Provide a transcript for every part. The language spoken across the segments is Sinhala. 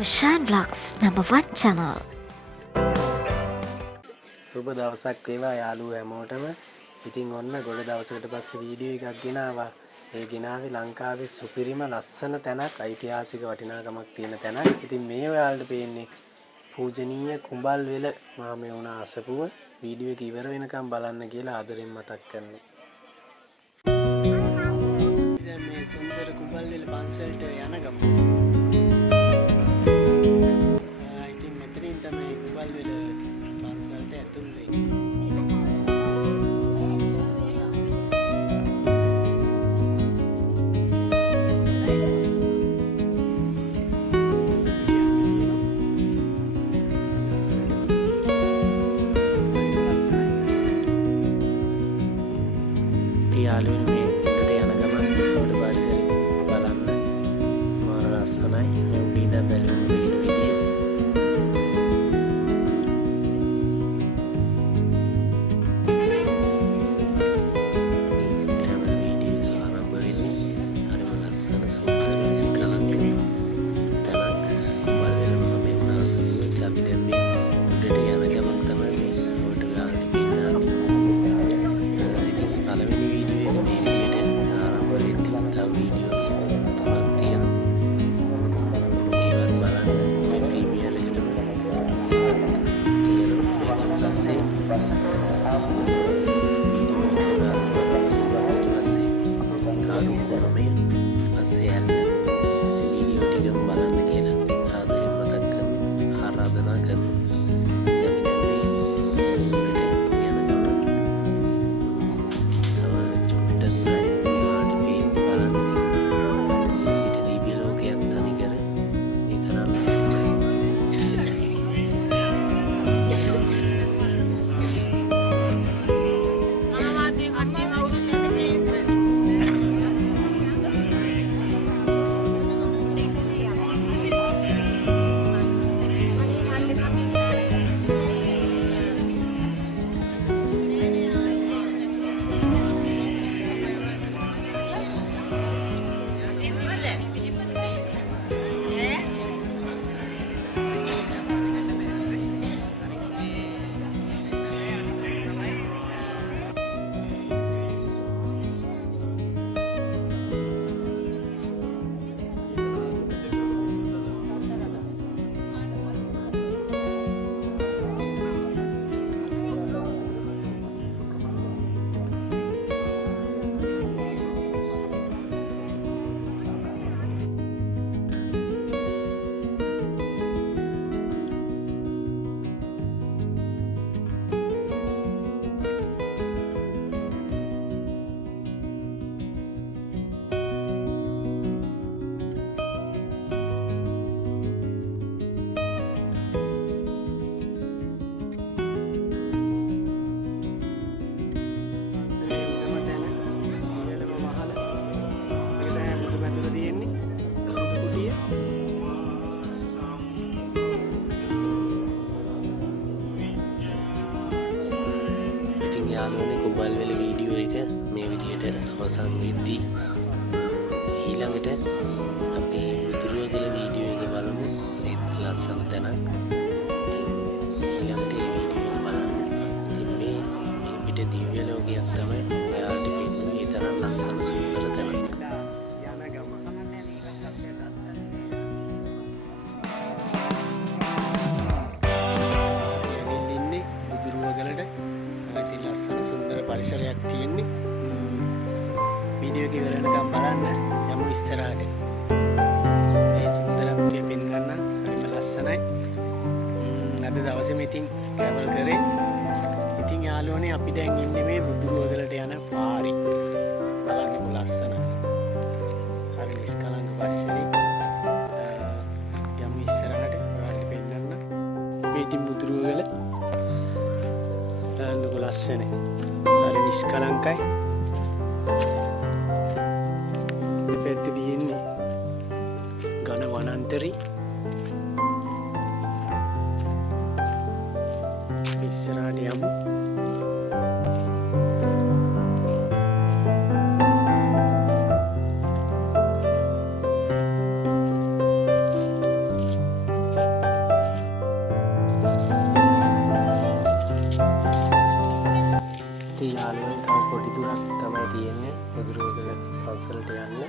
to Shine Vlogs #1 channel. සුබ දවසක් වේවා යාළුවෝ හැමෝටම. ඉතින් ඔන්න ගොඩ දවසකට පස්සේ වීඩියෝ එකක් ගෙනාවා. ඒ ගෙනාවේ ලංකාවේ සුපිරිම ලස්සන තැනක්, ඓතිහාසික වටිනාකමක් තියෙන තැනක්. ඉතින් මේ ඔයාලට පේන්නේ පූජනීය කුඹල්වෙල මහමෙවුනා වුණ අසපුව. වීඩියෝ එක ඉවර වෙනකම් බලන්න කියලා ආදරෙන් මතක් කරනවා. දැන් මේ සුන්දර කුඹල්වෙල පන්සලට යන ගම. ඉතින් මෙතනින් තමයි කුඹල්වෙල පන්සලට ඇතුල් වෙන්නේ. යාළුවනේ මේ උඩට යන ගමන් උඩ පරිසරය බලන්න මාර ලස්සනයි. මේ උඩින් ඉඳන් බැලුවම පේන විදිය. කැමරා වීඩියෝ එක ආරම්භ වෙන්නේ හරිම ලස්සන සුන්දර නිස්කලංක තැනක් කුඹල්වෙල මහමෙවුනා අසපුව. අපි දැන් මේ උඩට යන ගමන් තමයි මේ ෆොටෝ ගන්න පින්නන්නේ. පළවෙනි වීඩියෝ එක මේ විදියට ආරම්භ වෙද්දී තව වීඩියෝස් තුනක් තියෙනවා. ඒවත් බලන්න මේ ප්‍රීමියර් එකටම තියෙනවා. මේක පස්සේ වීඩියෝ ටිකම බලන්න කියලා ආදරෙන් මතක් කරනවා, ආරාධනා කරනවා. යාළුවනේ කුඹල්වෙල වීඩියෝ එක මේ විදියට අවසන් වෙද්දී ඊළඟට අපි බුදුරජාණන් වීඩියෝ එක බලමු. ඒත් ලස්සන තැනක්. ඊළඟට මේ වීඩියෝ එක බලමු. ඉතින් මේ පිට දිව්‍ය ලෝකයක් තමයි ඔයාලට පෙන්වන්නේ. ඒ තරම් ලස්සන සුන්දර තැනක්. පරිසරයක් තියෙන්නේ. වීඩියෝ එක ඉවර වෙනකම් බලන්න. යමු ඉස්සරහට. මේ සුන්දරත්වය පෙන් ගන්න හරිම ලස්සනයි. අද දවසේම ඉතින් ට්‍රැවල් කරේ. ඉතින් යාළුවනේ අපි දැන් ඉන්නේ මේ බුදුරුවගලට යන පාරේ. බලන්නකො ලස්සනයි. හරි නිස්කලංක පරිසරය. යමු ඉස්සරහට ඔයාලට පෙන්නන්න. මේ ඉතින් බුදුරුවගල බලන්නකො ලස්සනයි. හරි නිස්කලංකයි. දෙපැත්තේ තියෙන්නේ ඝන වනාන්තරي. ඉස්සරහට යමු. පන්සලට යන්න.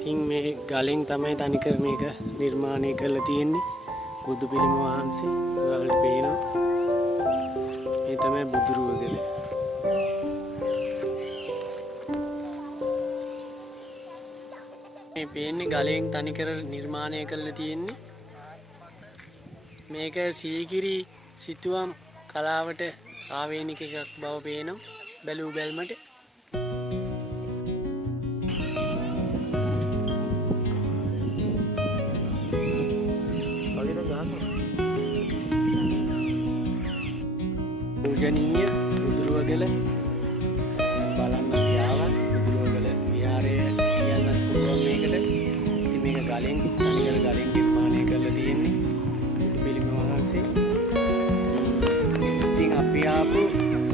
ඉතින් මේ ගලෙන් තමයි තනිකර මේක නිර්මාණය කරලා තියෙන්නේ. බුදු පිළිම වහන්සේ ඔයාලට පේනවා. මේ තමයි බුදුරුව ගල. මේ පේන්නේ ගලෙන් තනිකර නිර්මාණය කරලා තියෙන්නේ. මේක සීගිරි සිතුවම් කලාවට ආවේනික එකක් බව පේනවා බැලූ බැල්මට. පූජනීය බුදුරුවගල බලන්න ආවා. බුදුරුවගල විහාරය කියන්න පුළුවන් මේකට. ඉතින් මේක ගලෙන් තනිකර ගලෙන් නිර්මාණය කරලා තියෙන්නේ බුදු පිළිම වහන්සේ. ඉතින් අපි ආපු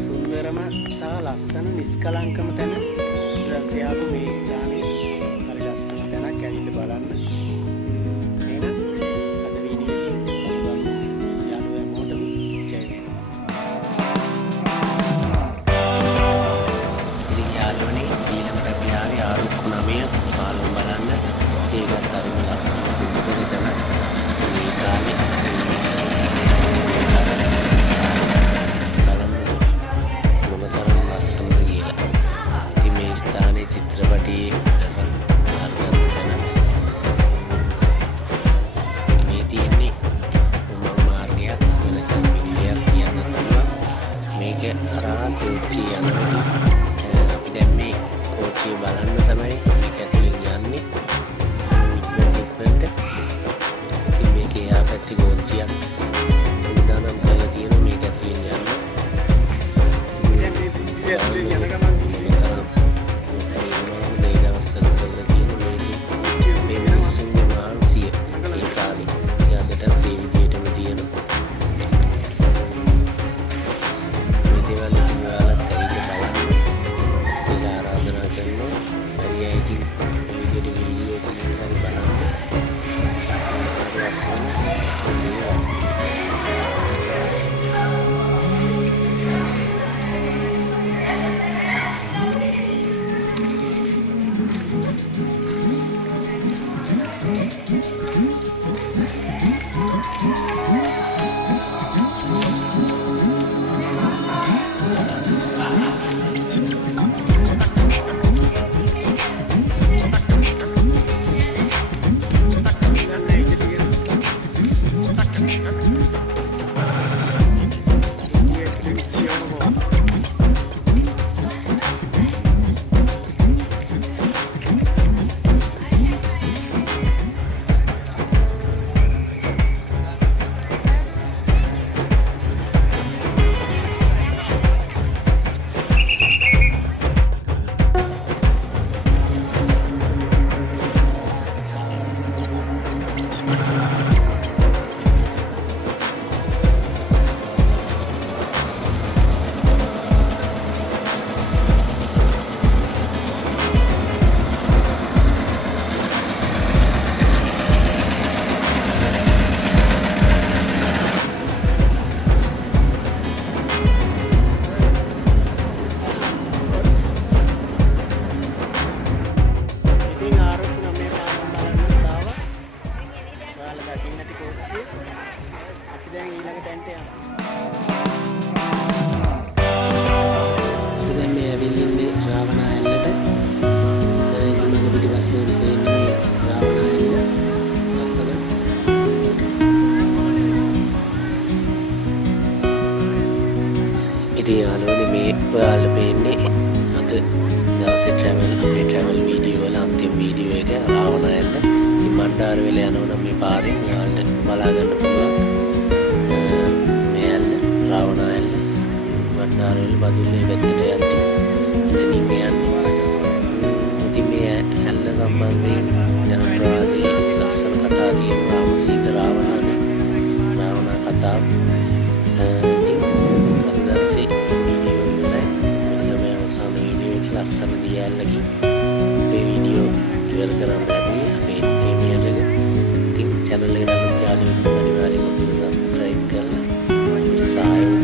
සුන්දරම තව ලස්සන නිස්කලංකම තැන ඊට ආපු මේ ස්ථානේ හරි ලස්සන තැනක් ඇවිල්ලා බලන්න. එහෙනම් අද වීඩියෝ ඉතින් යාළුවනේ මේ ඔයාලා පේන්නේ අද දවසේ travel video වල අන්තිම වීඩියෝ එක රාවණායල්ල. ඉතින් මණ්ඩාරවැල යනවා නම් මේ පාරෙන් යාළුවන්ට බලා ගන්න පුළුවන්. මේ ඇල්ල රාවණායල්ල මණ්ඩාරවැල බදුල්ලේ පැත්තට යද්දී එතනින් යන්නේ. ඉතින් මේ ඇල්ල සම්බන්ධයෙන් ජනප්‍රවාදයේ ලස්සන කතා තියෙනවා. සීත රාවණ කතාව. ඉතින් අද දවසේ වීඩියෝ ඉවරයි. මෙන්න තමයි අවසාන වීඩියෝ එක ලස්සන දියැලකින් මේ වීඩියෝ ඉවර කරන්න හැදුවේ අපේ ප්‍රීමියර් එක. ඉතින් channel එකට අලුත් යාළුවෝ අනිවාර්යයෙන්ම subscribe කරලා සහාය